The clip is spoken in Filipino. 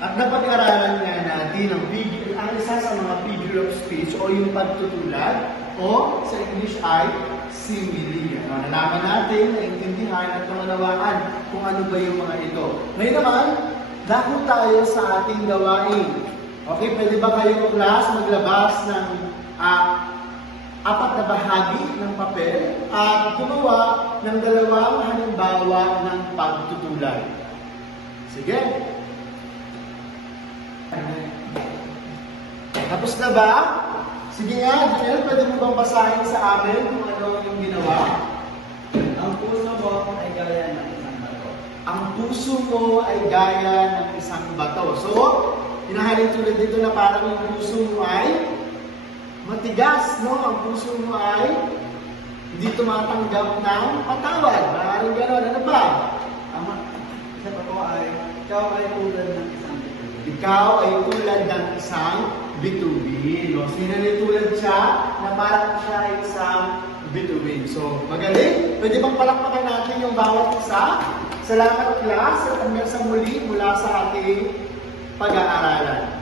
At napag-aralan nga natin ang isa sa mga figure of speech o yung pagtutulad o sa English ay simile. Nalaman natin, naintindihan at mangalawaan kung ano ba yung mga ito. Ngayon naman, dako tayo sa ating gawain. Okay, pwede ba kayong class maglabas ng apat na bahagi ng papel at gumawa ng dalawang halimbawa ng pagtutulad? Sige. Tapos na ba? Sige nga, Janelle, pwede mo bang basahin sa amin kung ano yung ginawa? Ang puso mo ay gaya ng isang bato. Ang puso mo ay gaya ng isang bato. So, hinahalin tulad dito na parang yung puso mo ay matigas, no? Ang puso mo ay hindi tumatanggap ng patawad. Maaaring gano'n. Ano ba? Isa pa po ay, ikaw ay tulad ng isang bato. Ikaw ay tulad ng isang bituin. No? Sinalitulad siya na parang siya ay isang bituin. So, magaling. Pwede bang palakpakan natin yung bawat isa? Salamat, class. At hanggang sa muli mula sa ating pag-aaralan.